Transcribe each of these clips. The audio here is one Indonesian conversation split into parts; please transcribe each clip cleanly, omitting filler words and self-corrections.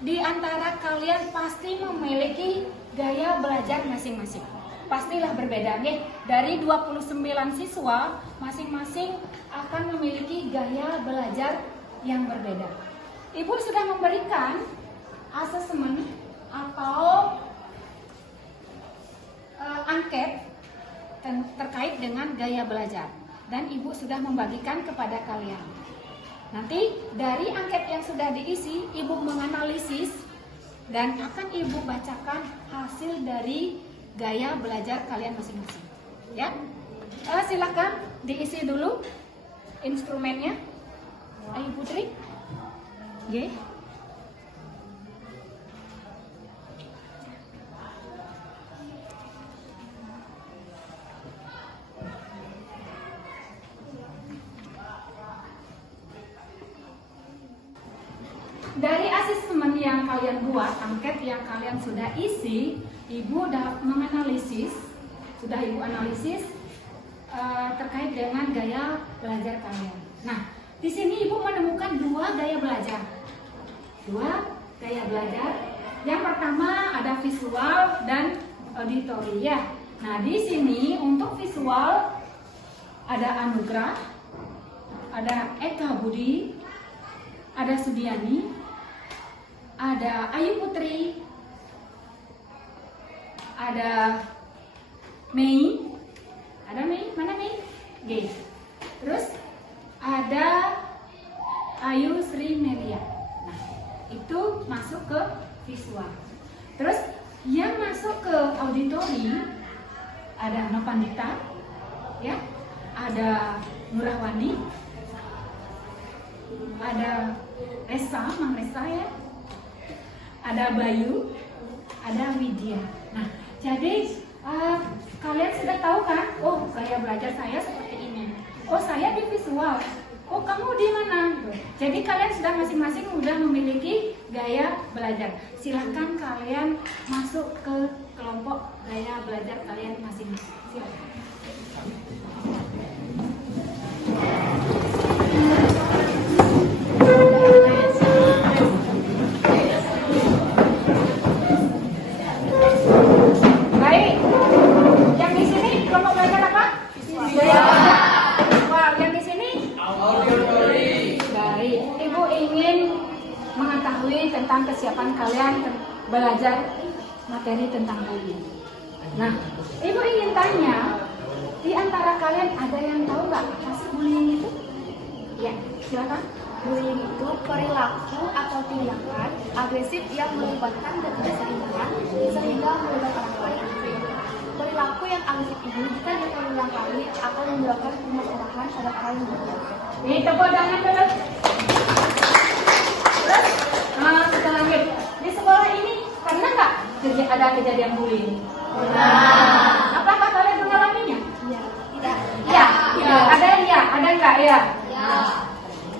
Di antara kalian pasti memiliki gaya belajar masing-masing. Pastilah berbeda nih. Dari 29 siswa, masing-masing akan memiliki gaya belajar yang berbeda. Ibu sudah memberikan asesmen atau angket terkait dengan gaya belajar. Dan Ibu sudah membagikan kepada kalian. Nanti dari angket yang sudah diisi, Ibu menganalisis dan akan Ibu bacakan hasil dari gaya belajar kalian masing-masing. Ya, silakan diisi dulu instrumennya. Ayo Putri. Oke. Dari asesmen yang kalian buat, angket yang kalian sudah isi, Ibu sudah menganalisis, terkait dengan gaya belajar kalian. Nah, di sini Ibu menemukan dua gaya belajar. Yang pertama ada visual dan auditory ya. Nah, di sini untuk visual ada Anugrah, ada Eka Budi, ada Sudiani, ada Ayu Putri, ada Mei, mana Mei? G. Terus ada Ayu Sri Melia. Nah, itu masuk ke visual. Terus yang masuk ke auditori ada Nopandita, ya, ada Nurahwani, ada Resa, Mang Resa ya, ada Bayu, ada Widya. Nah, jadi kalian sudah tahu kan? Oh, gaya belajar saya seperti ini. Oh, saya di visual. Oh, kamu di mana? Jadi kalian sudah masing-masing sudah memiliki gaya belajar. Silahkan kalian masuk ke kelompok gaya belajar kalian masing-masing. Silahkan. Tentang kesiapan kalian belajar materi tentang bullying. Nah, Ibu ingin tanya, di antara kalian ada yang tahu nggak apa sih bullying itu? Ya, silakan. Bullying itu perilaku atau tindakan agresif yang melibatkan ketidakseimbangan sehingga merugikan orang lain. Perilaku yang agresif ini jika diulang kali akan menyebabkan permasalahan pada orang yang berbeda. Ini tepuk tangan dulu. Kita lanjut. Di sekolah ini pernah nggak ada kejadian bullying? Pernah. Apakah kalian mengalaminya? Iya. Tidak. Iya. Ada ya? Ada nggak ya? Ya.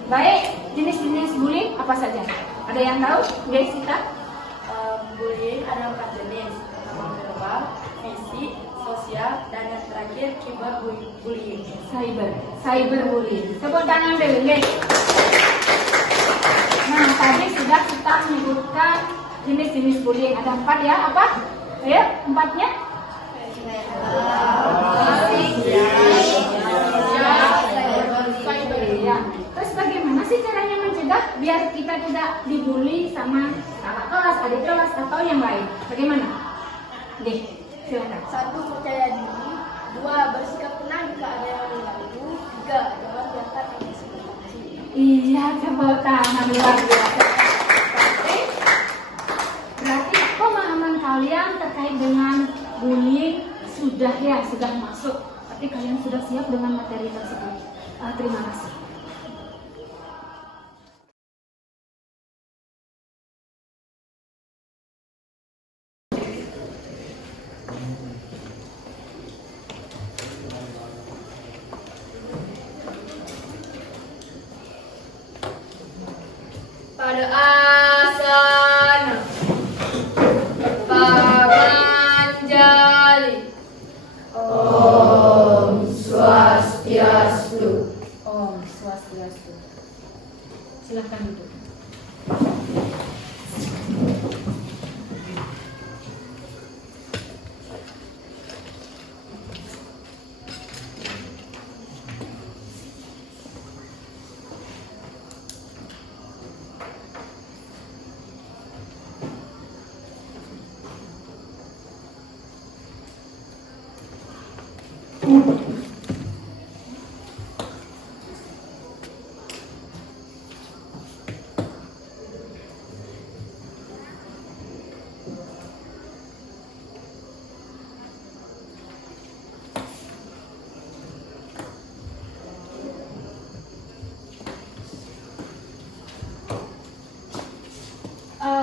Baik. Jenis-jenis bullying apa saja? Ada yang tahu? Jessica? Bullying ada 4 jenis, pertama verbal, fisik, sosial, dan yang terakhir cyberbullying. Cyberbullying. Tepuk tangan dulu, guys. Nah, tadi sudah kita menyebutkan jenis-jenis bullying. Ada 4 ya, apa? Ayo, 4-nya? Ya. Terus bagaimana sih caranya mencegah biar kita tidak dibully sama kakak kelas, adik kelas, atau yang lain? Bagaimana? Deh, silakan. 1. Percaya diri. 2. Bersikap tenang jika ada yang mengganggu. 3. Jangan biarkan emosi berfungsi. Iya, tepuk tangan luar biasa. Oke. Berarti pemahaman kalian terkait dengan bullying sudah masuk. Tapi kalian sudah siap dengan materi tersebut. Terima kasih. Pada asana Pamanjali. Om Swastiastu. Silahkan duduk.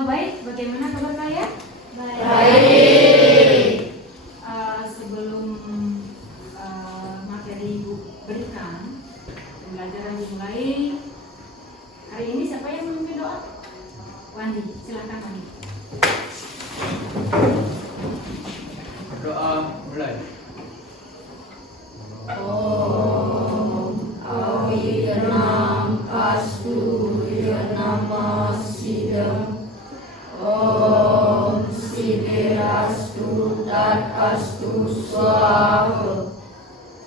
Baik, bagaimana kabar kalian? Baik. Sebelum materi Ibu berikan, pembelajaran dimulai. Hari ini siapa yang memimpin doa? Wandi, silakan Wandi. Doa mulai. Awiyanam astu yanama sidam. Om siderastu tat astu swaha.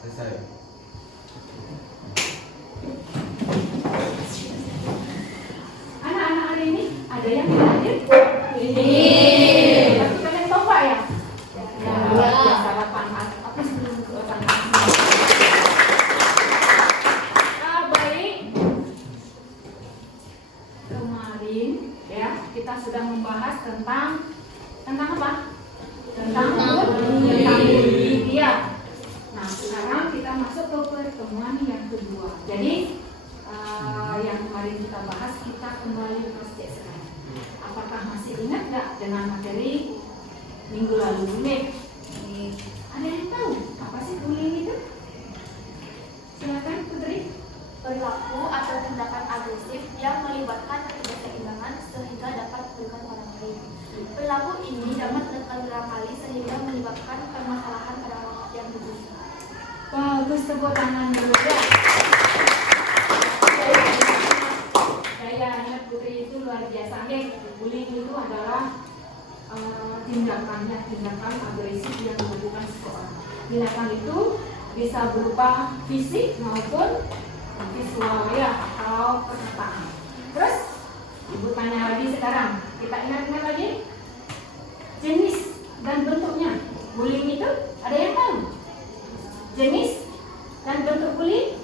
Selesai. Anak-anak hari ini ada yang hadir? Ini. Tapi kalian tahu Pak ya? Ya. Biasa panas. Apa sebelum panas? Baik. Kemarin ya kita sudah membahas tentang apa? Tentang bullying. Ya. Nah sekarang kita masuk ke pertemuan yang kedua. Jadi yang kemarin kita bahas kita kembali ke kelas sekarang. Apakah masih ingat nggak dengan materi minggu lalu? Ada yang tahu apa sih bullying itu? Silakan Putri. Perilaku atau tindakan agresif yang melibatkan ketidakseimbangan sehingga dapat merugikan orang lain. Perilaku ini dapat dilakukan berulang kali sehingga menyebabkan permasalahan pada orang yang dibully. Bagus, tepuk tangan dulu ya. Saya ingat Putri itu luar biasa. Bullying itu adalah tindakan agresif yang dilakukan seseorang. Tindakan itu bisa berupa fisik maupun visual ya atau perkataan. Terus Ibu tanya lagi sekarang, kita ingat-ingat lagi jenis dan bentuknya. Bullying itu ada yang tahu? Jenis dan bentuk bullying?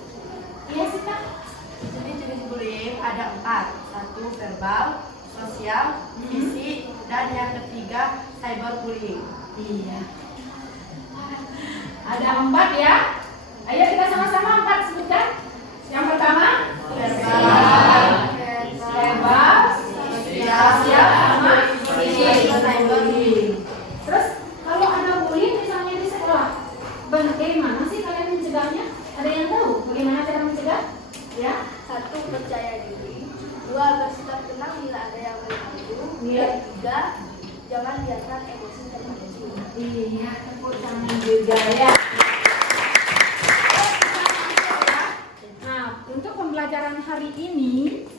Iya sih Kak. Jenis bullying ada 4. 1. Verbal, sosial, fisik, dan yang ketiga cyberbullying. Iya. Ada 4 ya. Ayo kita sama-sama 4 sebutkan. Yang pertama verbal, sosial, sama cyberbullying. Terus kalau ada bullying misalnya di sekolah, bagaimana sih kalian mencegahnya? Ada yang tahu bagaimana cara mencegah? Ya. 1. Percaya diri. 2. Bersikap tenang bila ada yang Yang ketiga, jangan biarkan emosi terpicu. Iya, tepuk tangan juga ya. Nah, untuk pembelajaran hari ini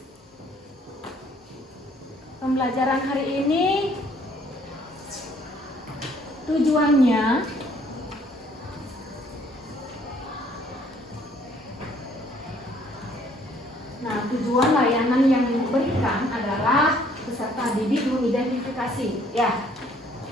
tujuannya tujuan layanan yang diberikan adalah peserta didik mengidentifikasi. Ya,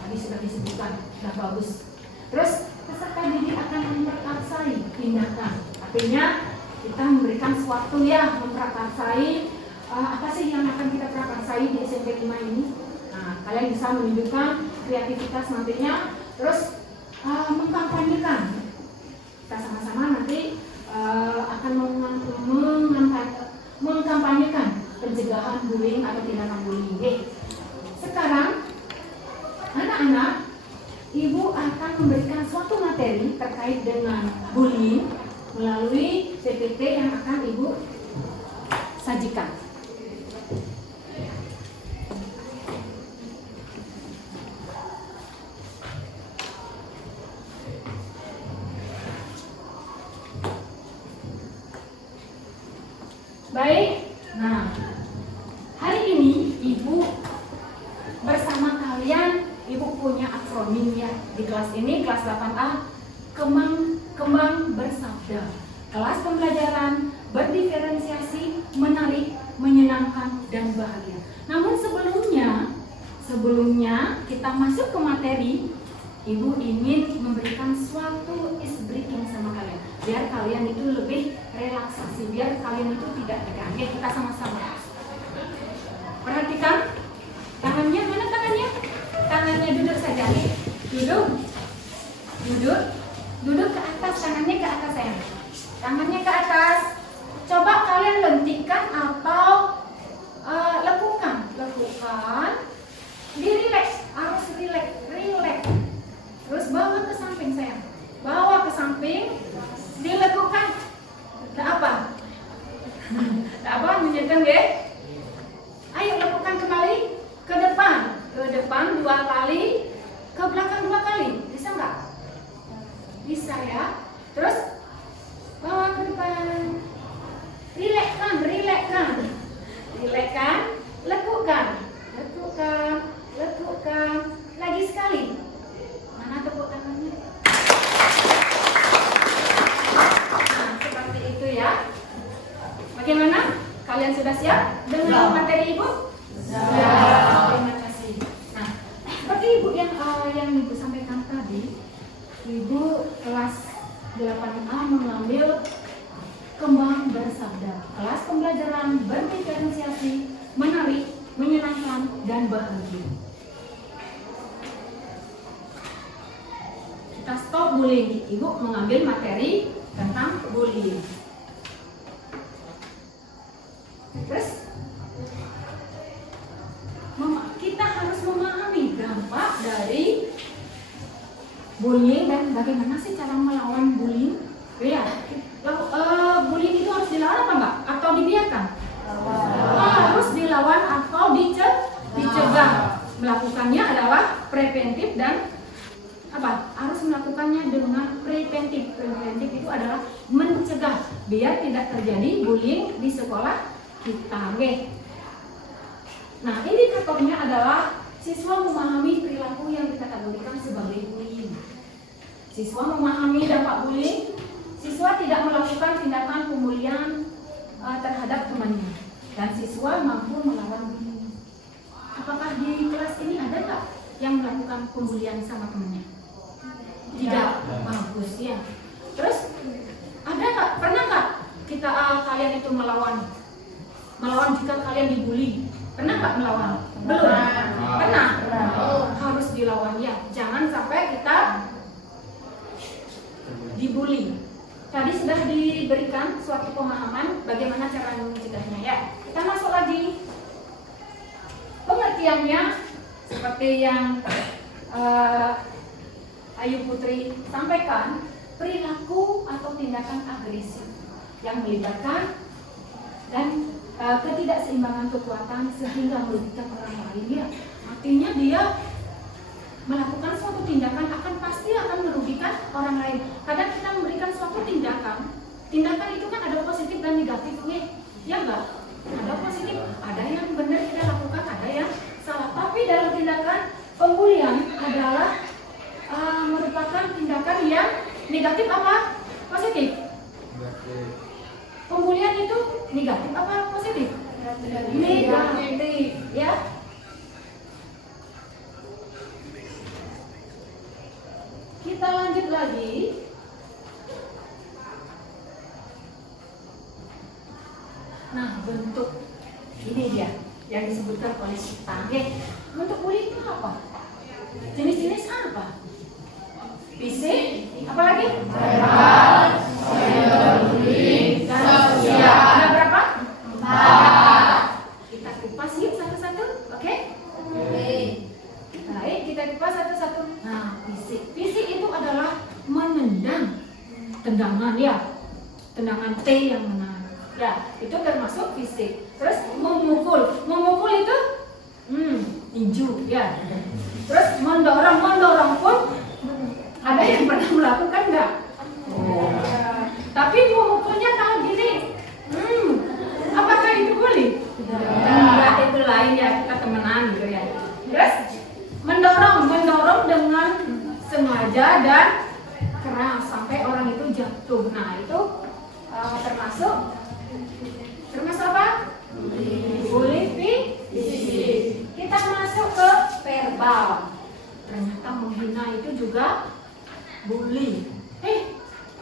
tadi sudah disebutkan, sudah bagus. Terus peserta didik akan memprakarsai tindakan. Artinya kita memberikan sesuatu ya, memprakarsai apa sih yang akan kita prakarsai di SMP 5 ini. Nah, kalian bisa menunjukkan kreativitas nantinya. Terus mengkampanyekan. Kita sama-sama nanti akan mengkampanyekan pencegahan bullying atau tindakan bullying. Sekarang anak-anak, ibu akan memberikan suatu materi terkait dengan bullying melalui PPT yang akan ibu sajikan. Baik, nah hari ini ibu bersama kalian, ibu punya akronim ya di kelas ini, kelas 8A, kembang bersabda. Kelas pembelajaran berdiferensiasi, menarik, menyenangkan, dan bahagia. Namun sebelumnya kita masuk ke materi, ibu ingin memberikan suatu ice breaking sama kalian, biar kalian itu lebih relaksasi, biar kalian itu tidak tegang. Ya, kita sama-sama perhatikan tangannya, mana tangannya? Tangannya duduk saja. Duduk ke atas, tangannya ke atas sayang. Tangannya ke atas. Coba kalian lentikan atau lekukan. Direleks, harus relax. Terus bawa ke samping sayang. Bawa ke samping, dilekukan. Tak apa, menyentuh ya. Ayo lakukan kembali ke depan 2 kali, ke belakang 2 kali. Bisa nggak? Bisa ya. Terus bawa ke depan. Rilekskan. Lekukan. Lagi sekali. Mana tepuk tangannya? Bagaimana? Kalian sudah siap dengan materi ibu? Siap. Terima kasih. Nah, seperti ibu yang ibu sampaikan tadi, ibu kelas 8A mengambil kembang bersabda. Kelas pembelajaran berdiferensiasi, menarik, menyenangkan, dan bahagia. Kita stop bullying. Ibu mengambil materi tentang bullying. Terus kita harus memahami dampak dari bullying dan bagaimana sih cara melawan bullying. Ya, bullying itu harus dilawan apa enggak? Atau dibiarkan? Harus dilawan atau dicegah. Melakukannya adalah preventif dan harus melakukannya dengan preventif. Preventif itu adalah mencegah biar tidak terjadi bullying di sekolah kita. Nah, indikatornya adalah siswa memahami perilaku yang dikategorikan sebagai bullying. Siswa memahami dampak bullying. Siswa tidak melakukan tindakan pembulian terhadap temannya. Dan siswa mampu melawan bullying. Apakah di kelas ini ada nggak yang melakukan pembulian sama temannya? Tidak. Bagus ya. Terus ada nggak? Pernah nggak kita kalian itu melawan jika kalian dibully? Pernah nggak melawan? Belum? Pernah? Harus dilawan ya. Jangan sampai kita dibully. Tadi sudah diberikan suatu pemahaman bagaimana cara mencegahnya ya. Kita masuk lagi. Pengertiannya seperti yang Ayu Putri sampaikan, perilaku atau tindakan agresif yang melibatkan dan ketidakseimbangan kekuatan sehingga merugikan orang lain ya. artinya dia melakukan suatu tindakan pasti akan merugikan orang lain. Kadang kita memberikan suatu tindakan itu kan ada positif dan negatif nih, ya enggak? Ada positif, ada yang benar kita lakukan, ada yang salah. Tapi dalam tindakan pembulian adalah merupakan tindakan yang negatif apa positif? Pembulian itu negatif apa positif? Negatif, ya. Kita lanjut lagi. Nah, bentuk ini dia yang disebutkan oleh kita. Bentuk bullying itu apa? Jenis-jenis apa? Fisik, apalagi? Verbal, cyberbullying, sosial. Ada berapa? 4. Kita kupas yuk satu-satu, oke? Baik, kita kupas satu-satu. Nah, fisik. Fisik itu adalah menendang, tendangan ya, tendangan T yang menang. Ya, itu termasuk fisik. Terus memukul itu, tinju ya. Terus mendorong pun ada yang pernah melakukan nggak? Tapi memukulnya kalau gini, apakah itu boleh? Enggak, itu lain ya, kita temenan gitu ya. Terus mendorong dengan sengaja dan keras sampai orang itu jatuh. Nah, itu termasuk apa? Bullying fisik. Kita masuk ke verbal. Ternyata menghina itu juga bully.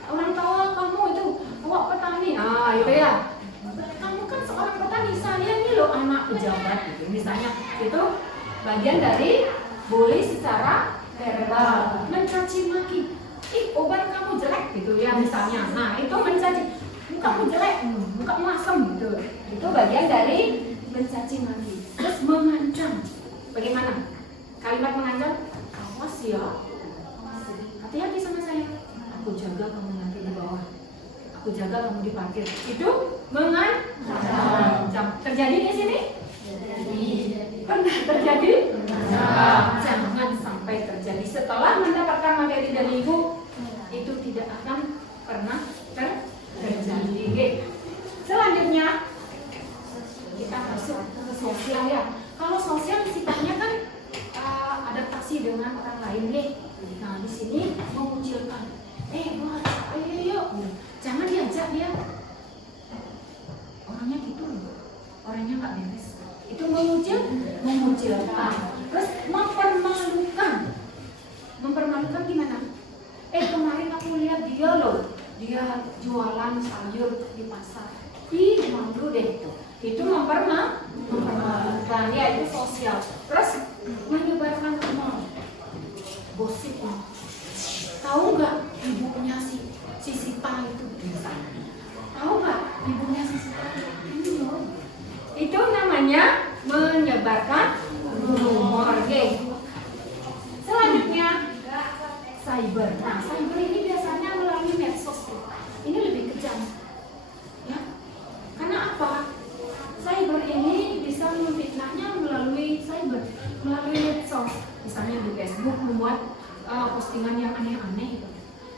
Orang tua kamu itu awak petani, itu ya. Kamu kan seorang petani, saya ini loh anak pejabat gitu. Misalnya itu bagian dari bully secara verbal, mencaci maki. Obat kamu jelek gitu ya misalnya. Nah, itu mencaci. Mukamu jelek, mukamu asem gitu. Itu bagian dari mencaci maki. Terus mengancam. Bagaimana? Kalimat mengancam, awas ya. Hati-hati sama saya. Aku jaga kamu nanti di bawah. Aku jaga kamu di parkir. Itu mengancam. Terjadi di sini? Pernah terjadi? Jangan sampai terjadi. Setelah mendapatkan materi dari ibu, itu tidak akan pernah terjadi. Selanjutnya kita masuk ke sosial ya. Kalau sosial sifatnya kan adaptasi dengan orang lain nih. Nah, di sini mengucilkan, ayo, jangan diajak dia. Orangnya gitu, orangnya nggak beres. Itu mengucilkan. Terus mempermalukan gimana? Kemarin aku lihat dia loh, dia jualan sayur di pasar. Malu deh itu. Itu mempermalukan, ya itu sosial. Terus menyebarkan rumor, gosip. Tahu nggak ibunya si Sita itu misalnya? Tahu nggak ibunya si Sita itu? Itu namanya menyebarkan rumor. Selanjutnya cyber. Nah, cyber ini biasanya melalui medsos. Ini lebih kejam. Ya. Karena apa? Cyber ini bisa memfitnahnya melalui cyber, melalui medsos. Misalnya di Facebook membuat postingan yang aneh-aneh gitu.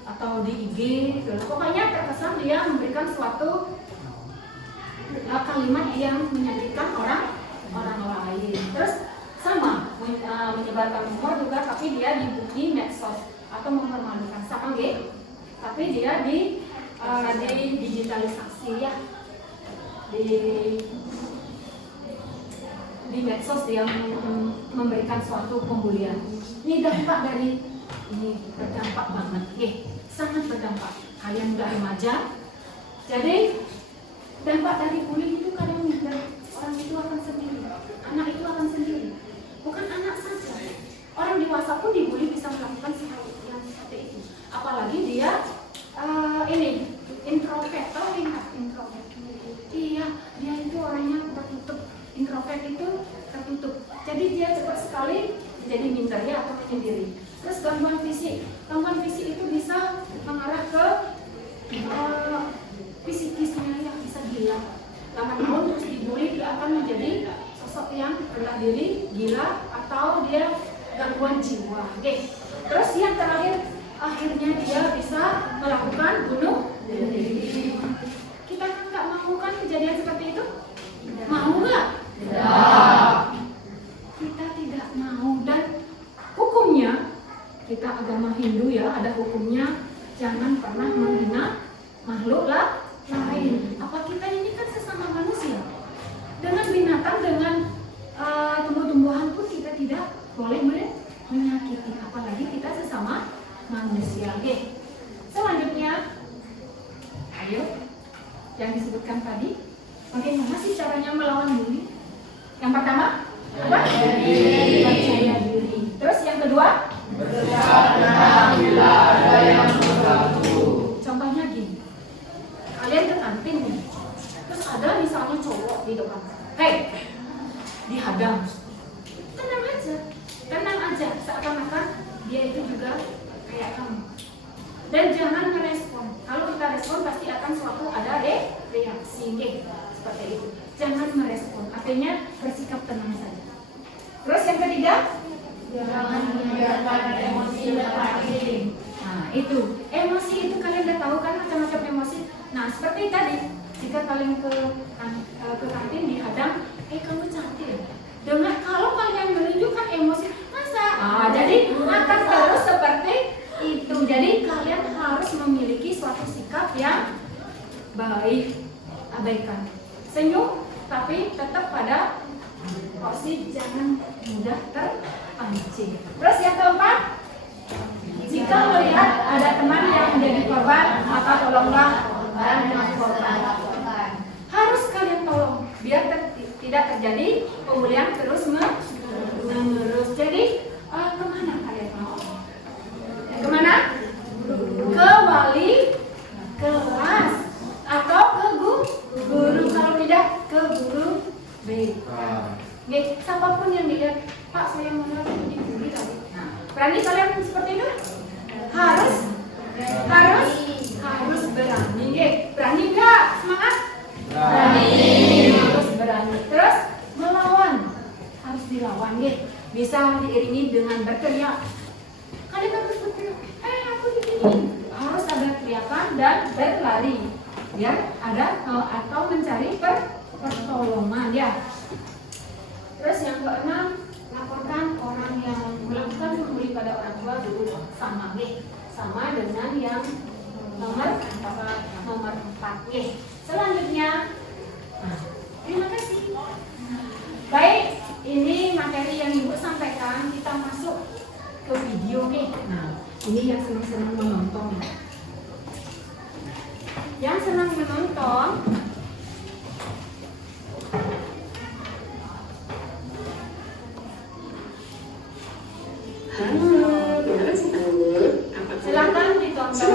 Atau di IG gitu. Pokoknya terkesan dia memberikan suatu kalimat yang menyakitkan orang lain. Terus sama menyebarkan rumor juga, tapi dia di medsos atau mempermalukan sama gitu. Tapi dia di digitalisasi ya, di medsos dia memberikan suatu pembulian. Ini dampak dari ini, berdampak banget, sangat berdampak. Kalian udah remaja, jadi dampak dari bullying itu kadang orang itu akan sendiri, anak itu akan sendiri. Bukan anak saja, orang dewasa pun dibully bisa melakukan hal yang seperti itu. Apalagi dia introvert, tahu introvert? Iya, dia itu orangnya tertutup. Introvert itu tertutup. Jadi dia cepat sekali jadi minder ya atau menyendiri. Terus gangguan fisik itu bisa mengarah ke psikisnya ya, bisa gila. Lama tahun terus dibully, dia akan menjadi sosok yang rendah diri, gila, atau dia gangguan jiwa. Oke. Terus yang terakhir, akhirnya dia bisa melakukan bunuh diri. Kita kan nggak mau kan kejadian seperti itu? Mau nggak? Tidak. Kita tidak mau, dan hukumnya, kita agama Hindu ya, ada hukumnya jangan pernah menghina makhluk lain. Apa kita ini kan sesama manusia. Dengan binatang, dengan tumbuh-tumbuhan pun kita tidak boleh menyakiti, apalagi kita sesama manusia. Oke. Selanjutnya, ayo, yang disebutkan tadi, bagaimana sih caranya melawan diri? Yang pertama, apa? Percaya diri. Terus yang kedua, Bercanda bila ada yang mengganggu. contohnya gini, kalian ke kantin nih, terus ada misalnya cowok di depan, hei, dihadang, tenang aja, seakan-akan dia itu juga kayak kamu. Dan jangan merespon. Kalau kita respon pasti akan suatu ada reaksi, seperti itu. Jangan merespon, artinya bersikap tenang saja. Terus yang ketiga, Jangan membiarkan emosi berpaling. nah itu, emosi itu kalian udah tahu kan macam-macam emosi. Nah seperti tadi, jika kalian ke kantin dihadang, kamu cantik. Dengan kalau kalian menunjukkan emosi, masa? Jadi akan terus seperti itu. Jadi kalian harus memiliki suatu sikap yang baik, abaikan. Senyum, tapi tetap pada porsi, jangan mudah terpancing. Terus yang keempat, jika melihat ada teman yang menjadi korban, maka tolonglah orang yang korban. Harus kalian tolong biar tidak terjadi pembulian terus menerus. Jadi kemana kalian mau? Kemana? Ke wali kelas atau ke guru. Kalau tidak, ke guru BK. Siapapun yang dilihat, Pak saya melihat dibully tadi. Nah, berani kalian seperti itu? Harus berani. Berani nggak? Semangat? Berani. Harus berani. Terus melawan, harus dilawan. Bisa diiringi dengan berteriak. Kalian harus berteriak. Aku begini. Harus ada teriakan dan berlari. Biar ada atau mencari pertolongan ya. Terus yang keenam, laporkan orang yang melakukan bullying pada orang tua dulu. Sama dengan yang nomor 4. Selanjutnya, terima kasih. Baik, ini materi yang Ibu sampaikan, kita masuk ke video. Nah, ini yang senang-senang menonton. Yang senang menonton, silakan ditonton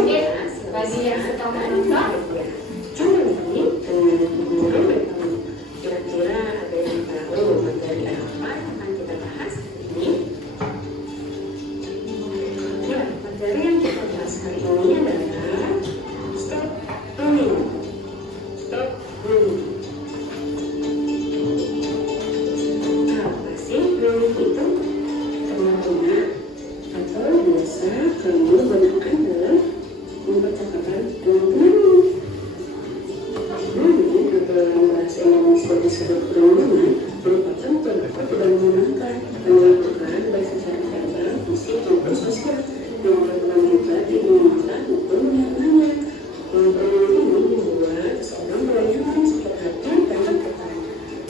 bagi yang suka menonton. Kira-kira ada yang tahu materi apa yang akan kita bahas ini? Ya, materi yang kita bahas hari ini adalah stop bullying. Stop bullying. Apa sih bullying itu? Kemana atau biasa kamu gunakan dalam mempercakapkan dengan temanmu. Bullying atau dalam bahasa Indonesia disebut perundungan merupakan tindakan tidak menyenangkan yang dilakukan baik secara verbal, fisik maupun sosial yang berkelanjutan di lingkungan maupun lingkungannya. Perundungan ini membuat seseorang merasakan sakit hati dan tertekan.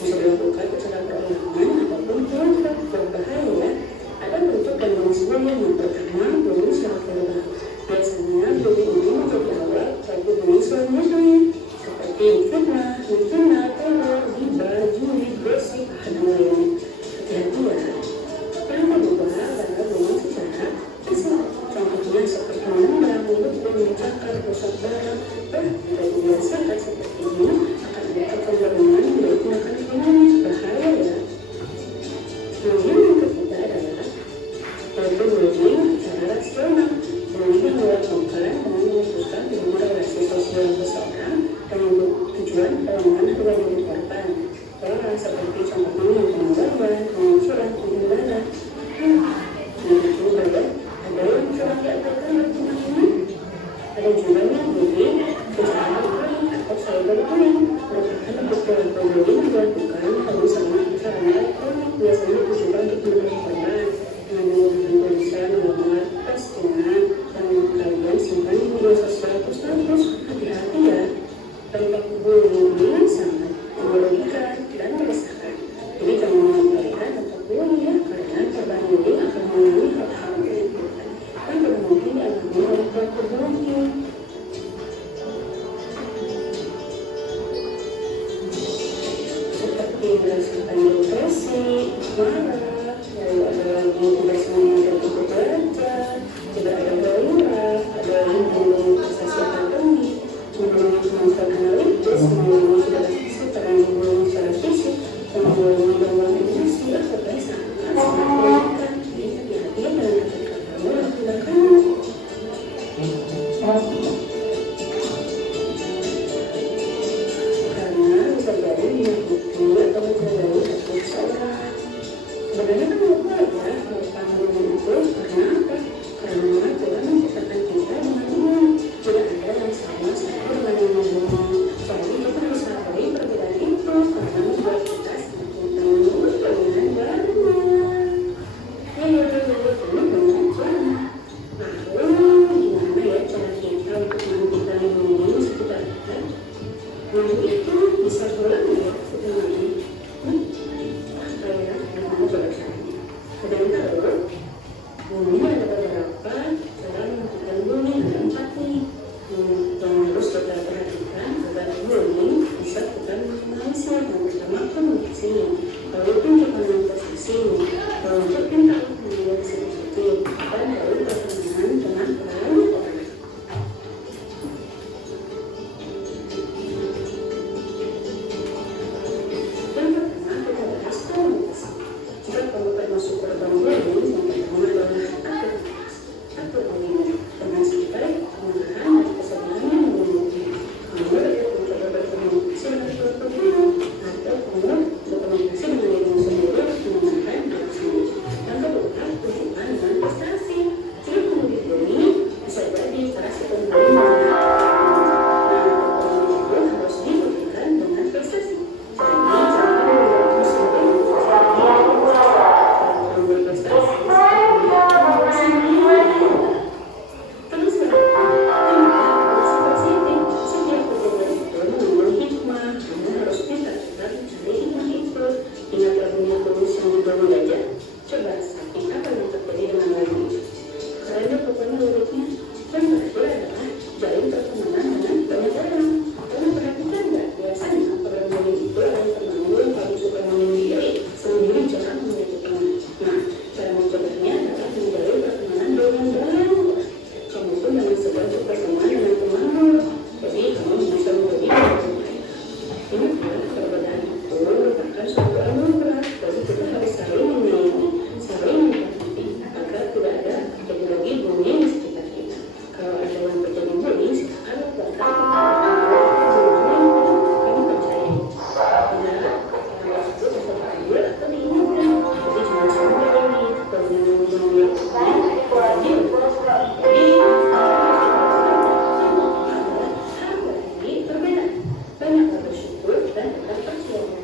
Bisa dilakukan secara perundungan ataupun tindakan berbahaya. Ada bentuk dan jenis bullying yang pertama, bullying secara verbal. Biasanya bullying ini menjadi awal bagi bullying selanjutnya seperti fitnah, teror, gibah, juri, gosip, dan lainnya. Hati-hati ya. Yang kedua adalah bullying secara fisik. Contohnya seperti menendang, memukul, mencakar, rusak barang, dan tidak dibiasakan seperti ini akan ada kecenderungan dari tindakan ekonomi. Bahaya ya. Bullying yang ketiga adalah yaitu bullying secara rasional. Bullying dilakukan dengan menyebutkan nomor relasi sosial seseorang dengan tujuan pelanggan kepada diri korban. Seperti contohnya yang pengorbanan, penghancuran, penghinaan, Karena kan lupa ya, kalau paham itu karena apa? Karena Tuhan menciptakan kita dengan umum. Tidak ada yang sama satu dengan yang lainnya. Jadi kita harus mengakui perbedaan itu karena membuat kita semakin tahu dengan barunya. Ayo dengan barunya. Lalu gimana ya cara kita untuk menghentikan ini sekitar kita? Nah itu bisa pulang ya kita lagi. Kayak gimana coba caranya? Ada yang tahu? Ini ada beberapa cara menghentikan bullying, ada 4 nih. Yang harus kita perhatikan agar bullying bisa kita minimalisir. Yang pertama komunikasinya. Lalu tunjukkan posisinya. Lalu tunjukkan menjadi sensitif dan lalu berteman dengan banyak orang. Yang pertama kita bahas komunikasi. Jika kamu termasuk korban bullying, yang pertama adalah atur bullying dengan sekitar kemarahan dan kesedihan yang membunuhnya. Kamu dapat mencoba berkomunikasi dengan keluarga kamu, atau kamu berkomunikasi dengan dirimu sendiri mengenalkan diri sendiri. Yang kedua, tunjukkan dengan prestasi. Jika kamu dibully, bisa jadi para si pembuli itu harus dibuktikan dengan prestasi. Jadi jangan membuat berprestasi terus positif. Setiap kejadian itu mengandung hikmah. Kamu harus pintar-pintar mencari hikmah itu. Ingat lagunya Tulus yang dibawa aja. Coba saking apa yang terjadi dengan lagu itu. Karena pokoknya liriknya yang terakhir adalah jalin pertemanan dengan banyak orang. Kamu perhatikan nggak? Biasanya orang bullying itu adalah temanmu yang paling suka menyendiri, sendiri jarang memiliki teman. Nah, cara mencobanya adalah menjalin pertemanan dengan banyak orang. Kamu pun jangan segan untuk berteman dengan temanmu. Jadi kamu bisa menjadi teman baik. Ingat ya, perbedaan itu merupakan suatu anugerah. Jadi kita harus saling menyayangi, saling menghormati agar tidak ada terjadi lagi bullying di sekitar kita. Kalau ada yang terjadi bullying, silakan laporkan kamu percaya. Benar, kalau itu bisa diambil atau diingatkan. Jadi jangan sampai lagi kalau yang melakukan terjadi. Jadi hargai perbedaan. Banyaklah bersyukur dan tetap percaya.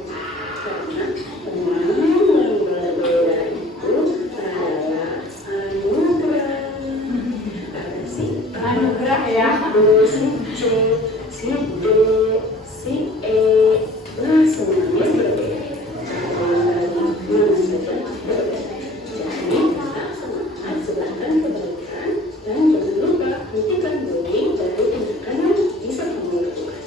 Karena teman yang berbeda itu adalah anugerah. Ada si Anugerah ya. si C, si D, si E. Nah semuanya berbeda. Mana saja berbeda. Jadi kita semangat sebarkan kebaikan dan jangan lupa hentikan bullying dari tindakan yang bisa kamu lakukan.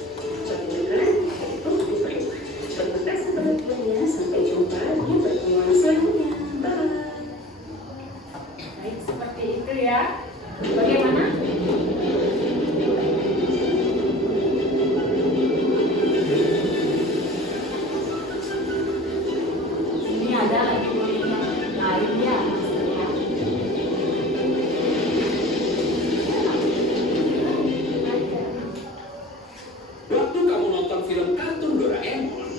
Jangan itu diperlukan. Terima kasih perhatiannya. Sampai jumpa di pertemuan selanjutnya. Bye. Baik, seperti itu ya. Bagaimana? Ini ada lagi bullying yang lain ya. Waktu kamu nonton film kartun Doraemon,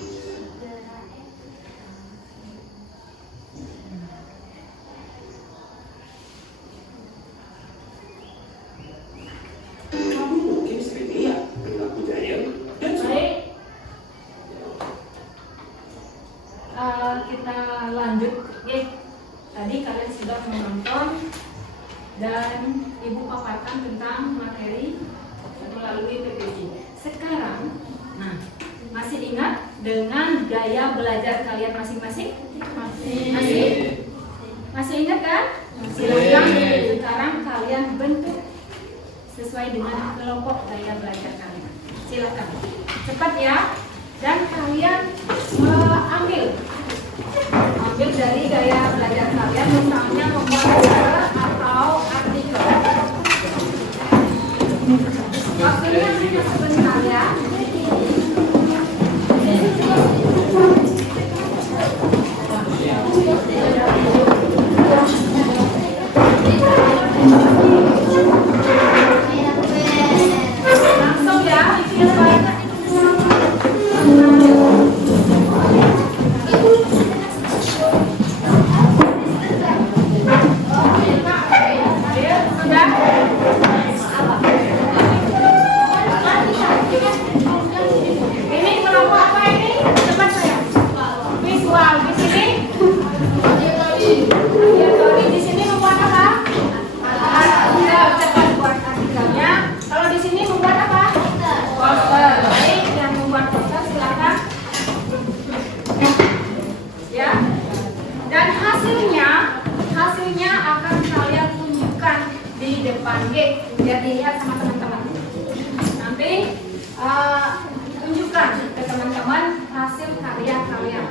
kamu mungkin sering lihat perilaku Giant dan Baik. Kita lanjut. Oke. Tadi kalian sudah menonton dan Ibu paparkan tentang materi melalui PPJ. Sekarang, nah, masih ingat dengan gaya belajar kalian masing-masing? Masih ingat kan? Silakan sekarang kalian bentuk sesuai dengan kelompok gaya belajar kalian. Silakan, cepat ya. Dan kalian ambil dari gaya belajar kalian, misalnya pembahasan atau artikel. Waktunya hanya sebentar ya. Langsung ya. Baik. Oke, biar dilihat sama teman-teman. Nanti tunjukkan ke teman-teman hasil karya kalian.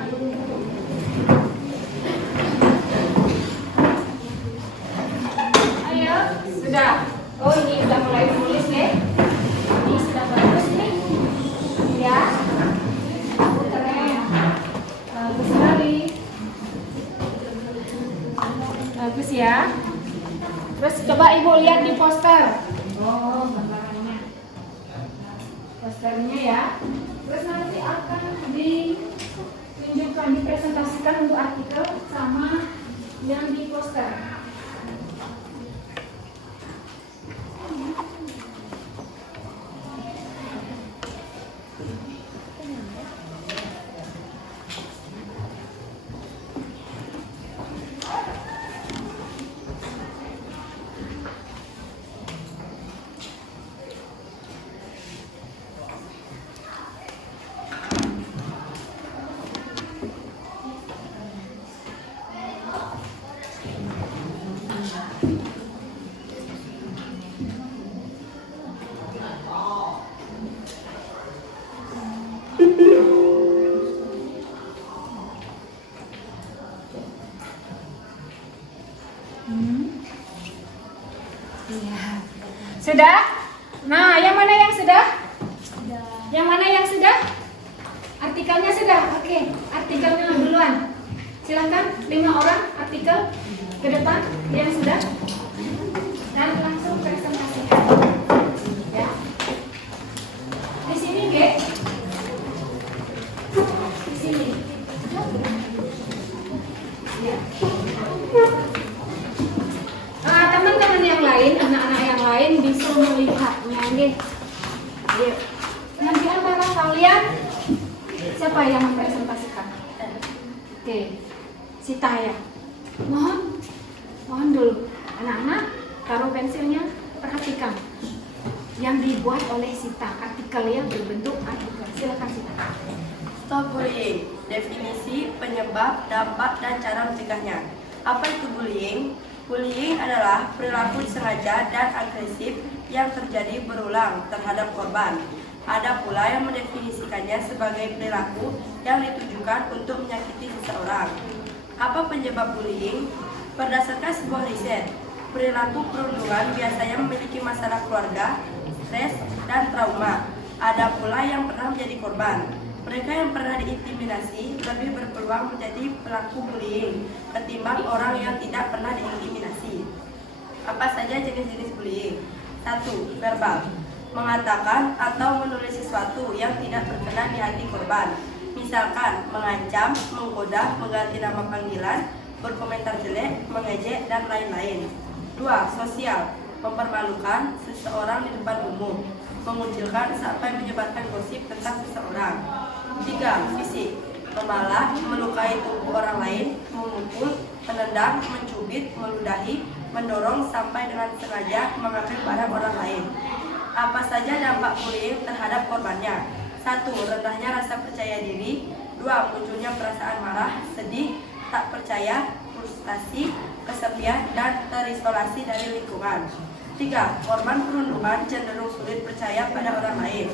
Ayo, sudah. Oh, ini sudah mulai menulis nih. Ini sudah bagus nih. Ya. Keren. Bagus sekali. Bagus ya. Terus coba Ibu lihat di poster. Oh, gambarannya. Posternya ya. Terus nanti akan ditunjukkan, dipresentasikan untuk artikel sama yang di poster. Sudah? Nah, yang mana yang sudah? Yang mana yang sudah? Artikelnya sudah? Oke, artikelnya duluan. Silakan 5 orang artikel ke depan yang sudah. Dan langsung presentasikan. Ya. Di sini, Ge. Di sini. Ya. Teman-teman yang lain, anak-anak yang lain bisa melihatnya, nih. Ayo. Nah, di antara kalian siapa yang mempresentasikan? Oke, Sita ya. Mohon dulu, anak-anak taruh pensilnya, perhatikan yang dibuat oleh Sita, artikel yang berbentuk artikel. Silakan Sita. Stop bullying. Definisi, penyebab, dampak, dan cara mencegahnya. Apa itu bullying? Bullying adalah perilaku disengaja dan agresif yang terjadi berulang terhadap korban. Ada pula yang mendefinisikannya sebagai perilaku yang ditujukan untuk menyakiti seseorang. Apa penyebab bullying? Berdasarkan sebuah riset, perilaku perundungan biasanya memiliki masalah keluarga, stres, dan trauma. Ada pula yang pernah menjadi korban. Mereka yang pernah diintimidasi lebih berpeluang menjadi pelaku bullying ketimbang orang yang tidak pernah diintimidasi. Apa saja jenis-jenis bullying? 1. Verbal. Mengatakan atau menulis sesuatu yang tidak berkenan di hati korban. Misalkan mengancam, menggoda, mengganti nama panggilan, berkomentar jelek, mengejek, dan lain-lain. 2. Sosial. Mempermalukan seseorang di depan umum, mengucilkan sampai menyebarkan gosip tentang seseorang. 3. Fisik. Memalah, melukai tubuh orang lain, memukul, menendang, mencubit, meludahi, mendorong sampai dengan sengaja mengambil barang orang lain. Apa saja dampak bullying terhadap korbannya? 1. Rendahnya rasa percaya diri. 2. Munculnya perasaan marah, sedih, tak percaya, frustasi, kesepian, dan terisolasi dari lingkungan. 3. Korban perundungan cenderung sulit percaya pada orang lain.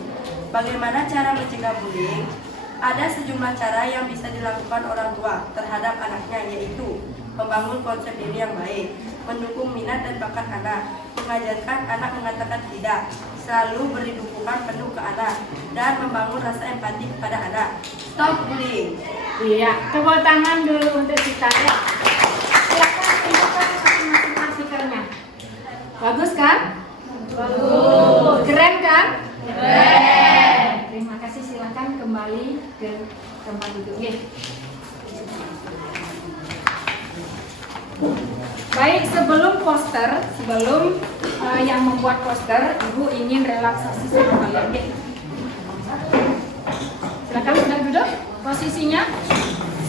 Bagaimana cara mencegah bullying? Ada sejumlah cara yang bisa dilakukan orang tua terhadap anaknya, yaitu membangun konsep diri yang baik, mendukung minat dan bakat anak, mengajarkan anak mengatakan tidak, selalu beri dukungan penuh ke anak, dan membangun rasa empati kepada anak. Stop bullying. Iya, tepuk tangan dulu untuk Sita ya. Silakan tunjukkan masing-masing artikelnya. Bagus kan? Bagus. Keren kan? Keren. Terima kasih, silakan kembali ke tempat duduknya. Baik, sebelum yang membuat poster, Ibu ingin relaksasi sama kalian. Silakan sudah duduk. Posisinya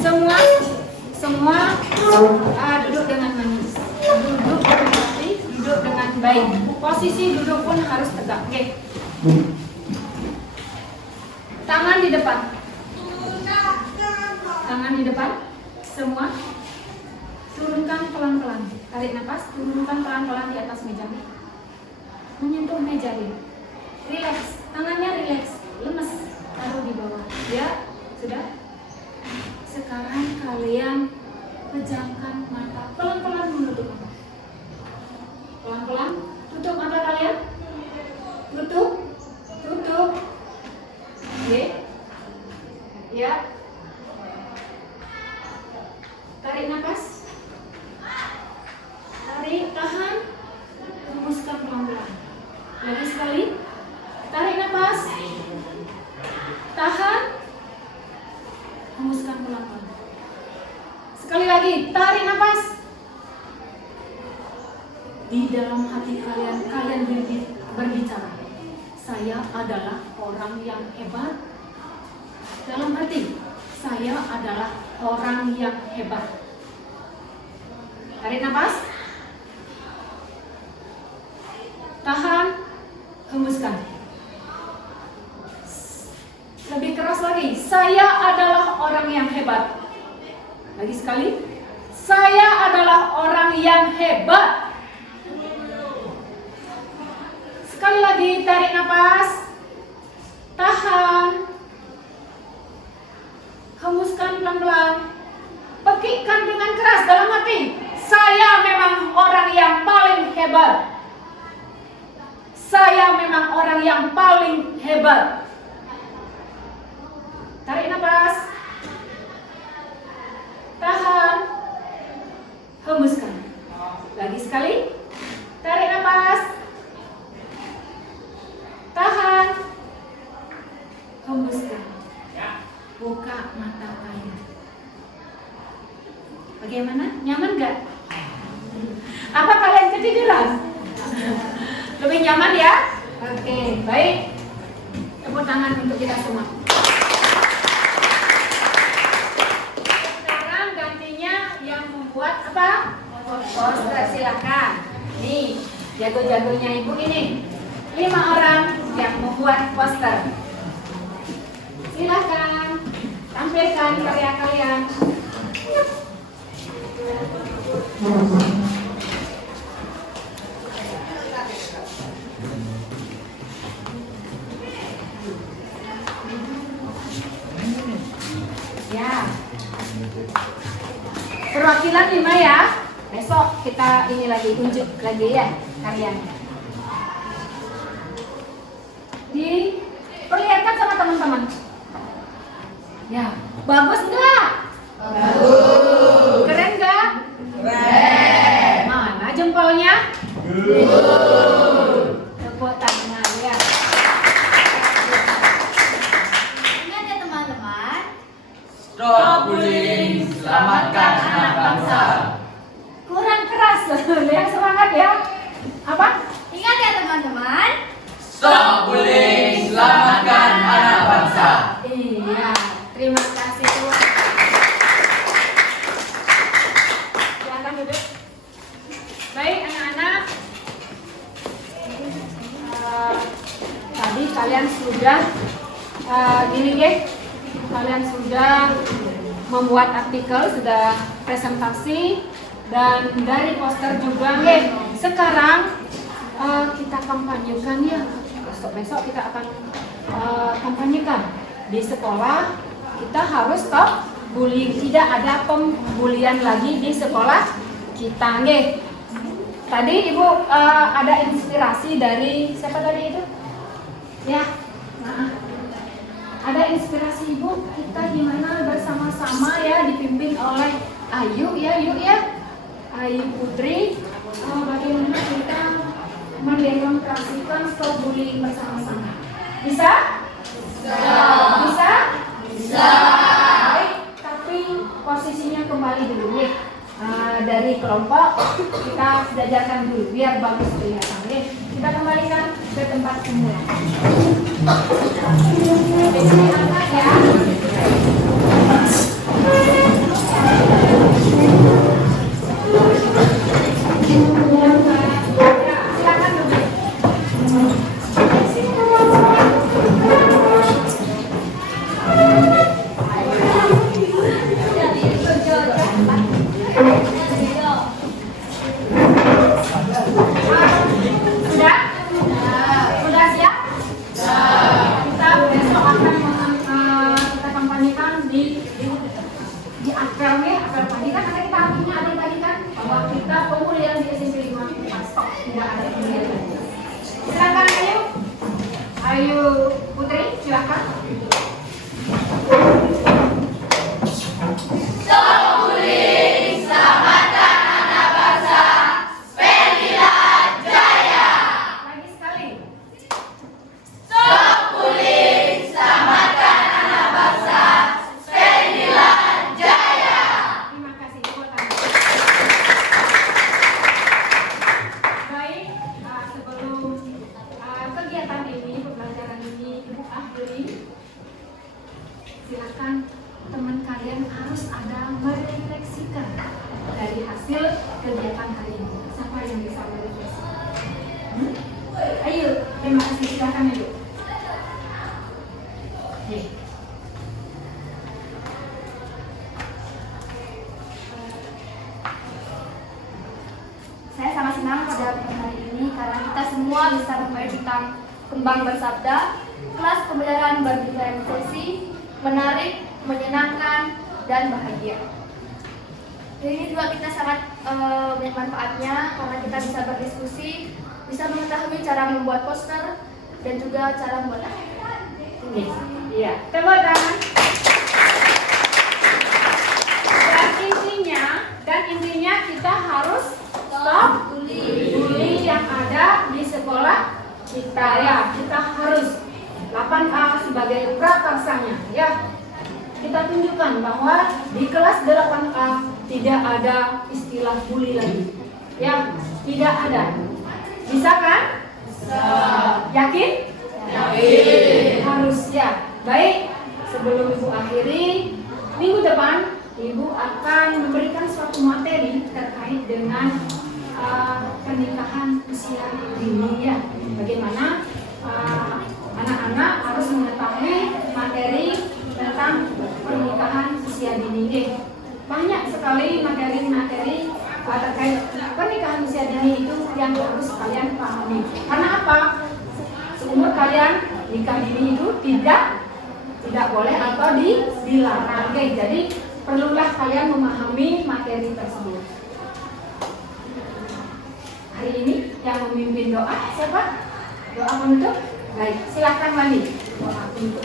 semua duduk dengan manis. Duduk dengan rapi, duduk dengan baik. Posisi duduk pun harus tegak. Oke. Tangan di depan. Tangan di depan. Semua. Turunkan pelan-pelan. Tarik nafas, turunkan pelan-pelan di atas meja. menyentuh meja ini. Relax, tangannya relax, lemes, taruh di bawah. Ya, sudah. Sekarang kalian pejamkan mata, pelan-pelan menutup mata. Pelan-pelan, tutup mata kalian. Tutup, tutup. Oke. Ya. Tarik nafas. Tarik, tahan. Hembuskan pelan-pelan. Lagi sekali. Tarik nafas. Tahan. Hembuskan pelan-pelan. Sekali lagi, tarik nafas. Di dalam hati kalian, kalian berbicara. Saya adalah orang yang hebat. Dalam hati, saya adalah orang yang hebat. Tarik nafas. Tahan. Hembuskan. Lebih keras lagi. Saya adalah orang yang hebat. Lagi sekali. Saya adalah orang yang hebat. Sekali lagi, tarik nafas. Tahan. Hembuskan pelan-pelan. Pekikkan dengan keras dalam hati. Saya memang orang yang paling hebat. Saya memang orang yang paling hebat. Tarik nafas. Tahan. Hembuskan. Lagi sekali. Tarik nafas. Tahan. Hembuskan. Buka mata kalian. Bagaimana? Nyaman gak? Apa kalian ketiduran? Lebih nyaman ya? Oke, baik. Tepuk tangan untuk kita semua. Sekarang gantinya yang membuat apa? Poster, silakan. Nih, jago-jagonya ibu ini. 5 orang yang membuat poster. Silakan tampilkan karya kalian. Ya. Perwakilan 5 ya. Besok kita ini lagi unjuk lagi ya karyanya. Diperlihatkan sama teman-teman. Ya, bagus enggak? Bagus. Keren enggak? Keren. Mana jempolnya? Tepuk tangan ya. Ingat ya teman-teman. Stop bullying, selamatkan anak bangsa. Kurang keras. Yang semangat ya. Apa? Ingat ya teman-teman. Stop bullying, selamatkan anak bangsa. Iya, terima kasih Tuhan. Silakan duduk. Baik anak-anak. Tadi kalian sudah gini deh. Kalian sudah membuat artikel, sudah presentasi dan dari poster juga nih. Sekarang kita kampanyekan ya. Besok kita akan kampanyekan di sekolah. Kita harus stop bullying, tidak ada pembulian lagi di sekolah kita nggih. Tadi ibu ada inspirasi dari siapa tadi itu ya, ada inspirasi ibu, kita gimana bersama-sama ya dipimpin oleh Ayu ya, Ayu Putri, bagaimana kita mendemonstrasikan stop bullying bersama-sama. Bisa? Bisa? Bisa. Baik, tapi posisinya kembali dulu ya. Dari kelompok kita sejajarkan dulu biar bagus kelihatan ya. Kita kembalikan ke tempat semula. Di sini angkat ya. Silakan duduk. Sudah? kuliah di SMP 5 stop, tidak ada kuliah lagi. Silakan ayo. Ayo Putri, silakan. Lagi sekali. Terima kasih. Tepuk tangan. Baik, sebelum kegiatan ini, pembelajaran ini Ibu akhiri, silakan teman kalian harus ada merefleksikan dari hasil kegiatan hari ini. Siapa yang bisa merefleksikan? Ayo, terima kasih, silakan Ibu. Oke. Saya sangat senang pada hari ini karena kita semua bisa membaca tentang kembang bersabda, kelas pembelajaran berdiferensiasi, menarik, menyenangkan, dan bahagia. Hari ini juga kita sangat banyak manfaatnya karena kita bisa berdiskusi, bisa mengetahui cara membuat poster, dan juga cara membuat Iya, tepuk tangan. Dan intinya kita harus stop bully yang ada di sekolah kita ya. Kita harus 8A sebagai prakarsanya ya. Kita tunjukkan bahwa di kelas 8A tidak ada istilah bully lagi. Ya, tidak ada. Bisa kan? Yakin? Yakin. Harus ya. Baik, sebelum Ibu akhiri, minggu depan Ibu akan memberikan suatu materi terkait dengan pernikahan usia dini ya. Bagaimana anak-anak harus mengetahui materi tentang pernikahan usia dini. Banyak sekali materi-materi terkait pernikahan usia dini itu yang harus kalian pahami. Karena apa? Seumur kalian nikah dini itu tidak boleh atau dilarang. Oke, jadi perlulah kalian memahami materi tersebut. Hari ini yang memimpin doa siapa? Doa penutup? Baik, silakan Wandi. Doa penutup.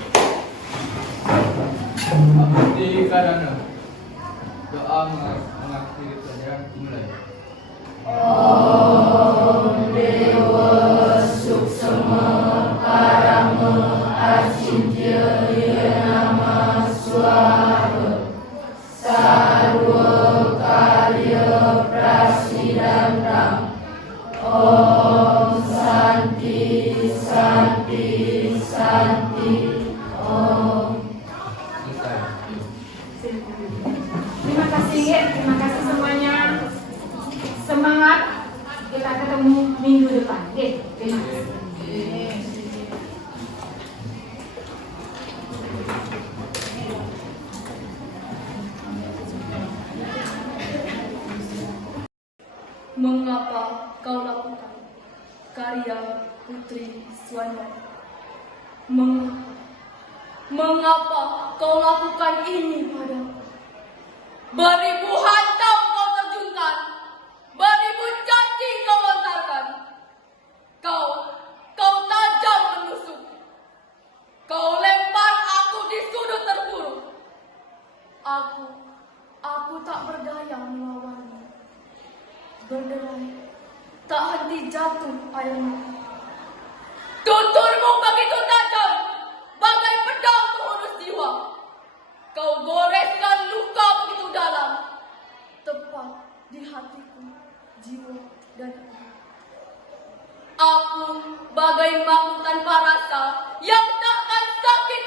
Abdi Karana. Doa mengakhiri pelajaran mulai. Terima kasih semuanya. Semangat, kita ketemu minggu depan. Oke, terima kasih. Mengapa kau lakukan karya Putri Suwanda? Mengapa kau lakukan ini padaku? Beribu hantam kau terjunkan, beribu janji kau lontarkan. Kau tajam menusuk. Kau lempar aku di sudut terburuk. Aku tak berdaya melawanmu. Berderai, tak henti jatuh air mata. Tuturmu begitu tajam, bagai pedang menghunus jiwa. Kau goreskan luka begitu dalam, tepat di hatiku, jiwa, dan hati. Aku bagai makhluk tanpa rasa yang takkan sakit